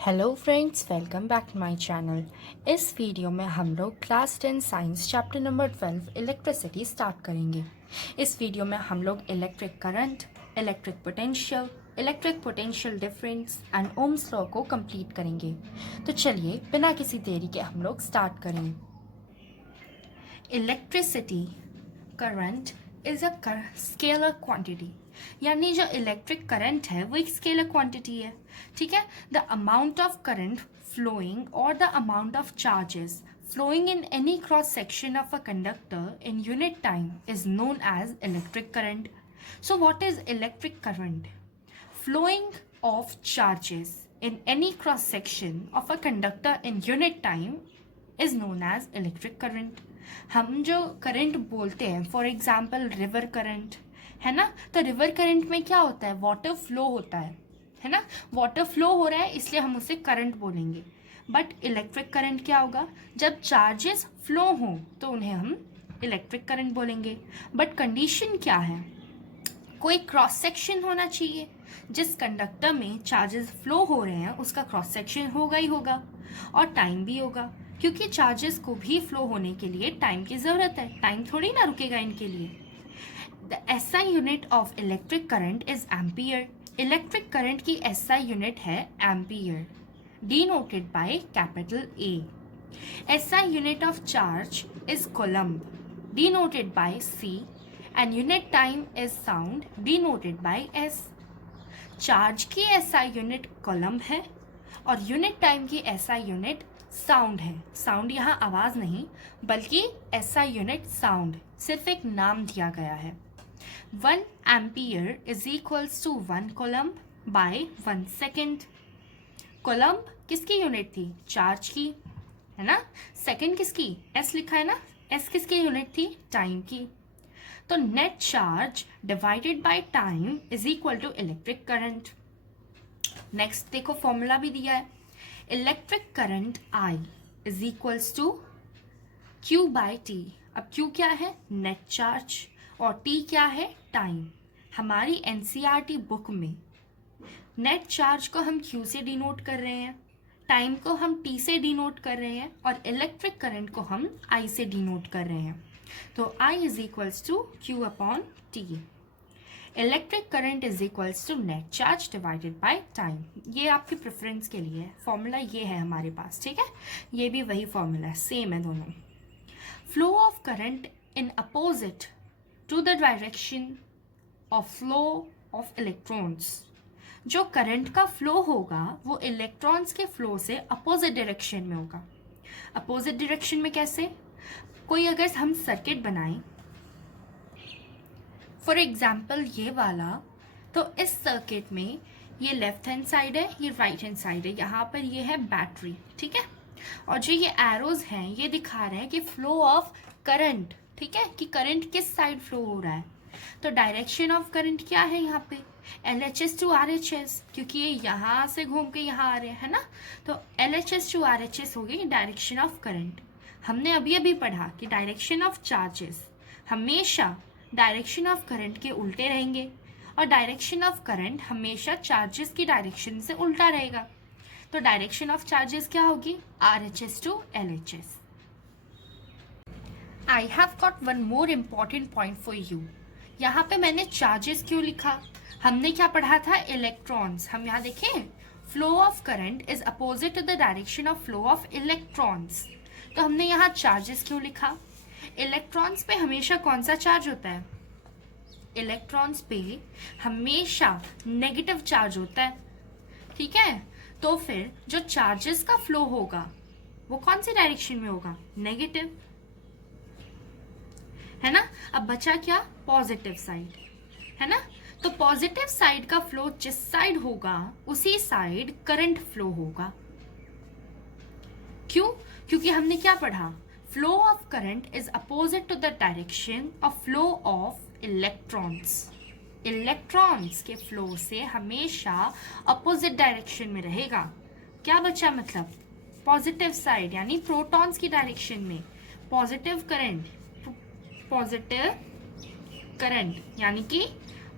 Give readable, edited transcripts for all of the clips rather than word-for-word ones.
Hello friends, welcome back to my channel. इस video में हम लोग class 10 science chapter number 12 electricity start करेंगे। इस वीडियो में हम लोग electric current, electric potential difference and Ohm's law को कंप्लीट करेंगे। तो चलिए बिना किसी देरी के हम लोग स्टार्ट करें। Electricity current is a scalar quantity, यानी जो इलेक्ट्रिक करंट है वो एक स्केलर क्वांटिटी है। ठीक है, the amount of current flowing और the amount of charges flowing in any cross section of a conductor in unit time is known as electric current. So what is electric current? Flowing of charges in any cross section of a conductor in unit time is known as electric current. हम जो current बोलते हैं, for example river current है ना, तो river current में क्या होता है, वाटर फ्लो होता है ना, वाटर फ्लो हो रहा है इसलिए हम उसे करंट बोलेंगे। बट इलेक्ट्रिक करंट क्या होगा, जब चार्जेस फ्लो हों तो उन्हें हम इलेक्ट्रिक करंट बोलेंगे। बट कंडीशन क्या है, कोई क्रॉस सेक्शन होना चाहिए। जिस कंडक्टर में चार्जेस फ्लो हो रहे हैं उसका क्रॉस सेक्शन होगा ही होगा, और टाइम भी होगा, क्योंकि चार्जेस को भी फ्लो होने के लिए टाइम की ज़रूरत है। टाइम थोड़ी ना रुकेगा इनके लिए। The SI unit of electric current is ampere. Electric current की SI यूनिट है ampere, denoted by capital A. SI unit of charge is coulomb, denoted by C. and unit time is sound, denoted by S. Charge की SI unit coulomb है और unit time की SI unit sound है। Sound यहाँ आवाज़ नहीं बल्कि SI unit sound, सिर्फ एक नाम दिया गया है। 1 ampere is equals to 1 coulomb by 1 second. Coulomb किसकी यूनिट थी, चार्ज की, है ना। सेकेंड किसकी, S लिखा है ना, S किसकी यूनिट थी, टाइम की। तो net charge divided by time is equal to electric current. Next देखो फॉर्मूला भी दिया है, electric current I is equals to Q by T। अब Q क्या है, नेट चार्ज, और T क्या है, टाइम। हमारी NCERT बुक में नेट चार्ज को हम Q से डिनोट कर रहे हैं, टाइम को हम T से डिनोट कर रहे हैं, और इलेक्ट्रिक करंट को हम I से डिनोट कर रहे हैं। तो I is equals to Q upon T। Electric current is equals to net charge divided by time. ये आपके प्रेफरेंस के लिए है, फॉर्मूला ये है हमारे पास, ठीक है। ये भी वही फॉर्मूला है, सेम है दोनों। Flow of current in opposite to the direction of flow of electrons. जो करंट का फ्लो होगा वो इलेक्ट्रॉन्स के फ्लो से अपोजिट डायरेक्शन में होगा। अपोजिट डायरेक्शन में कैसे, कोई अगर हम सर्किट बनाएं, फॉर एग्जाम्पल ये वाला, तो इस सर्किट में ये लेफ्ट हैंड साइड है, ये राइट हैंड साइड है, यहाँ पर ये है बैटरी, ठीक है। और जो ये एरोज हैं ये दिखा रहे हैं कि फ्लो ऑफ करंट, ठीक है, कि करंट किस साइड फ्लो हो रहा है। तो डायरेक्शन ऑफ करंट क्या है यहाँ पे, LHS टू RHS, क्योंकि ये यहाँ से घूम के यहाँ आ रहे हैं, है ना। तो LHS टू RHS हो गई डायरेक्शन ऑफ करंट। हमने अभी अभी पढ़ा कि डायरेक्शन ऑफ चार्जेस हमेशा डायरेक्शन ऑफ करंट के उल्टे रहेंगे, और डायरेक्शन ऑफ करंट हमेशा चार्जेस की डायरेक्शन से उल्टा रहेगा। तो डायरेक्शन ऑफ चार्जेस क्या होगी, RHS to LHS। I have got one more important point for you. यहाँ पे मैंने चार्जेस क्यों लिखा, हमने क्या पढ़ा था, इलेक्ट्रॉन्स। हम यहाँ देखें, flow of current is opposite to the direction of flow of electrons. तो हमने यहाँ चार्जेस क्यों लिखा, इलेक्ट्रॉन्स पे हमेशा कौन सा चार्ज होता है, इलेक्ट्रॉन्स पे हमेशा नेगेटिव चार्ज होता है, ठीक है। तो फिर जो चार्जेस का फ्लो होगा वो कौन सी डायरेक्शन में होगा, नेगेटिव, है ना। अब बचा क्या, पॉजिटिव साइड, है ना। तो पॉजिटिव साइड का फ्लो जिस साइड होगा उसी साइड करंट फ्लो होगा। क्यों, क्योंकि हमने क्या पढ़ा, flow of current is opposite to the direction of flow of electrons. Electrons के फ्लो से हमेशा अपोजिट डायरेक्शन में रहेगा। क्या बचा, मतलब पॉजिटिव साइड यानी प्रोटॉन्स की डायरेक्शन में पॉजिटिव करंट यानी कि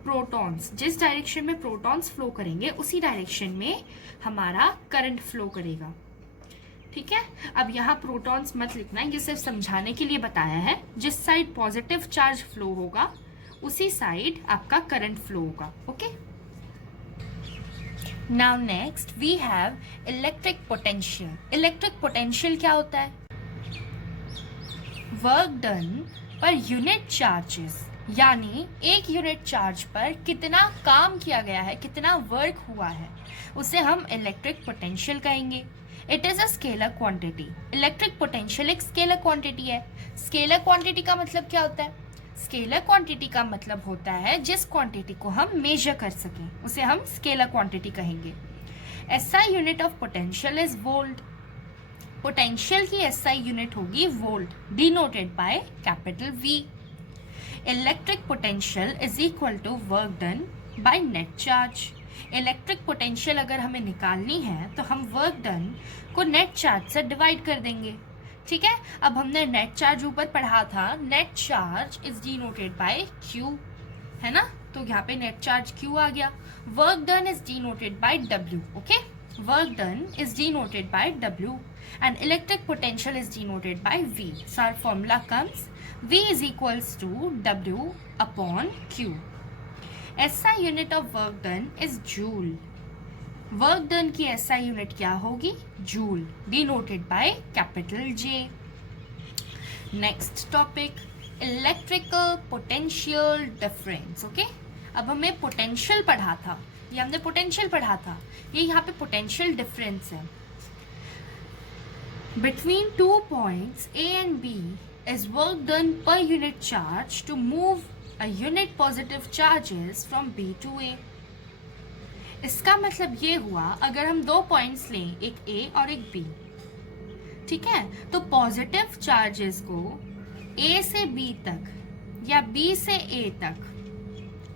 प्रोटॉन्स, जिस डायरेक्शन में प्रोटॉन्स फ्लो करेंगे उसी डायरेक्शन में हमारा करंट फ्लो करेगा। ठीक है, अब यहाँ प्रोटॉन्स मत लिखना, ये सिर्फ समझाने के लिए बताया है। जिस साइड पॉजिटिव चार्ज फ्लो होगा उसी साइड आपका करंट फ्लो होगा। Okay, now next we have electric potential. Electric potential क्या होता है? Work done per unit charges, यानी एक यूनिट चार्ज पर कितना काम किया गया है, कितना वर्क हुआ है, उसे हम इलेक्ट्रिक पोटेंशियल कहेंगे। It is a scalar quantity. Electric potential एक स्केलर क्वांटिटी है। स्केलर क्वांटिटी का मतलब क्या होता है? स्केलर क्वांटिटी का मतलब होता है जिस क्वांटिटी को हम मेजर कर सकें उसे हम स्केलर क्वांटिटी कहेंगे। SI unit of potential is volt. Potential की एसआई यूनिट होगी volt, denoted by capital V. Electric potential is equal to work done by net charge. Electric potential अगर हमें निकालनी है तो हम वर्क डन को नेट चार्ज से डिवाइड कर देंगे। ठीक है, अब हमने नेट चार्ज ऊपर पढ़ा था, net charge is denoted by Q, है ना, तो यहाँ पे नेट चार्ज क्यू आ गया। Work done is denoted by W. Okay, work done is denoted by W and electric potential is denoted by V. So our formula comes V is equals to W upon Q. SI unit of work done is joule. Work done की SI unit क्या होगी? Joule, denoted by capital J. Next topic, electrical potential difference. Okay, अब हमें potential पढ़ा था, ये हमने potential पढ़ा था, ये यहाँ पे पोटेंशियल डिफरेंस है। Between 2 points A and B is work done per unit charge to move a unit positive charges from B to A। इसका मतलब ये हुआ, अगर हम 2 पॉइंट्स लें, एक A और एक B, ठीक है, तो पॉजिटिव चार्जेस को A से B तक या B से A तक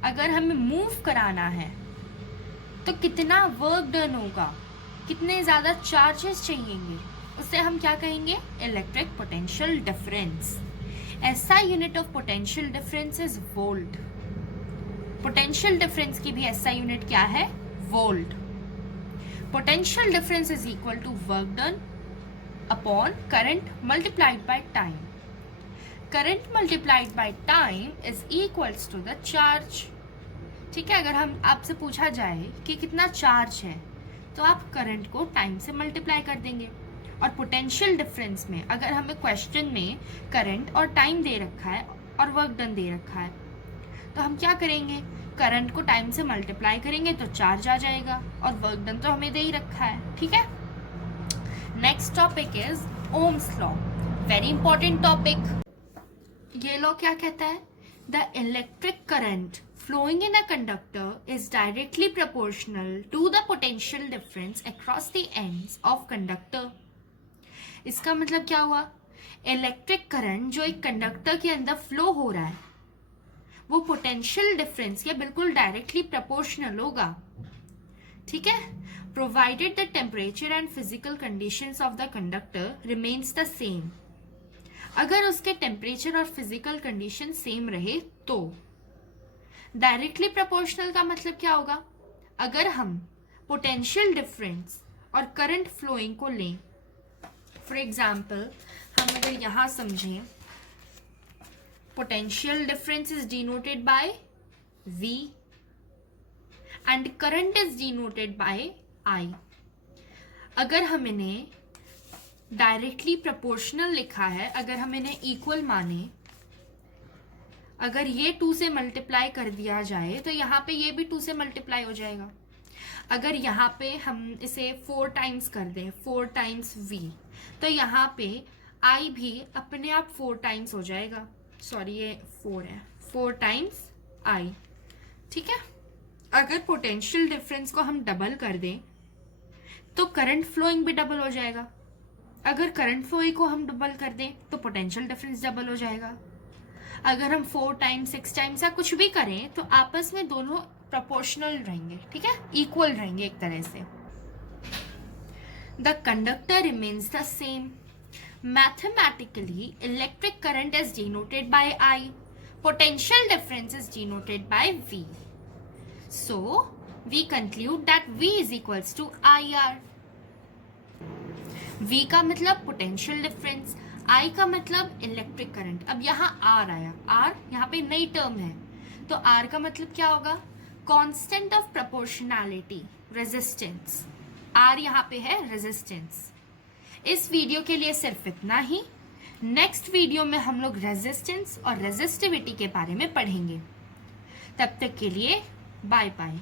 अगर हमें मूव कराना है तो कितना वर्क डन होगा, कितने ज़्यादा चार्जेस चाहिएंगे, उसे हम क्या कहेंगे? Electric potential difference. SI unit of potential difference is volt. Potential difference की भी एसआई यूनिट क्या है? Volt. Potential difference is equal to work done upon current multiplied by time. Current multiplied by time is equals to the charge. ठीक है, अगर हम आपसे पूछा जाए कि कितना चार्ज है तो आप करंट को टाइम से मल्टीप्लाई कर देंगे। और पोटेंशियल डिफरेंस में अगर हमें क्वेश्चन में करंट और टाइम दे रखा है और वर्क डन दे रखा है तो हम क्या करेंगे? करंट को टाइम से मल्टीप्लाई करेंगे तो चार्ज आ जाएगा, और वर्क डन तो हमें दे ही रखा है। ठीक है, next topic is Ohm's law, very important topic. ये लॉ क्या कहता है? The electric current flowing in a conductor is directly proportional to the potential difference across the ends of conductor. इसका मतलब क्या हुआ? इलेक्ट्रिक करंट जो एक कंडक्टर के अंदर फ्लो हो रहा है वो पोटेंशियल डिफरेंस के बिल्कुल डायरेक्टली प्रोपोर्शनल होगा। ठीक है, provided the temperature and physical conditions of the conductor remains the same. अगर उसके टेम्परेचर और फिजिकल कंडीशन सेम रहे तो डायरेक्टली प्रोपोर्शनल का मतलब क्या होगा? अगर हम पोटेंशियल डिफरेंस और करंट फ्लोइंग को लें, फॉर एग्जाम्पल हम अगर यहाँ समझें, potential difference is denoted by V and current is denoted by I। अगर हम इन्हें डायरेक्टली प्रोपोर्शनल लिखा है, अगर हम इन्हें इक्वल माने, अगर ये 2 से मल्टीप्लाई कर दिया जाए तो यहाँ पे ये भी 2 से मल्टीप्लाई हो जाएगा। अगर यहाँ पे हम इसे 4 टाइम्स कर दें, 4 टाइम्स V, तो यहाँ पे I भी अपने आप 4 टाइम्स हो जाएगा। सॉरी, ये 4 है, 4 टाइम्स I। ठीक है, अगर पोटेंशियल डिफरेंस को हम डबल कर दें तो करंट फ्लोइंग भी डबल हो जाएगा। अगर करंट फ्लोइंग को हम डबल कर दें तो पोटेंशियल डिफरेंस डबल हो जाएगा। अगर हम 4 टाइम्स 6 टाइम्स या कुछ भी करें तो आपस में दोनों प्रोपोर्शनल रहेंगे। ठीक है, इक्वल रहेंगे एक तरह से। The conductor remains the same. Mathematically electric current is denoted by I, potential difference is denoted by V। So we conclude that V is equals to IR. V का मतलब पोटेंशियल डिफरेंस, I का मतलब electric current. अब यहाँ R आया, R यहाँ पे नई टर्म है, तो R का मतलब क्या होगा? Constant of proportionality, resistance. R यहाँ पे है रेजिस्टेंस। इस वीडियो के लिए सिर्फ इतना ही। नेक्स्ट वीडियो में हम लोग रेजिस्टेंस और रेजिस्टिविटी के बारे में पढ़ेंगे। तब तक के लिए बाय बाय।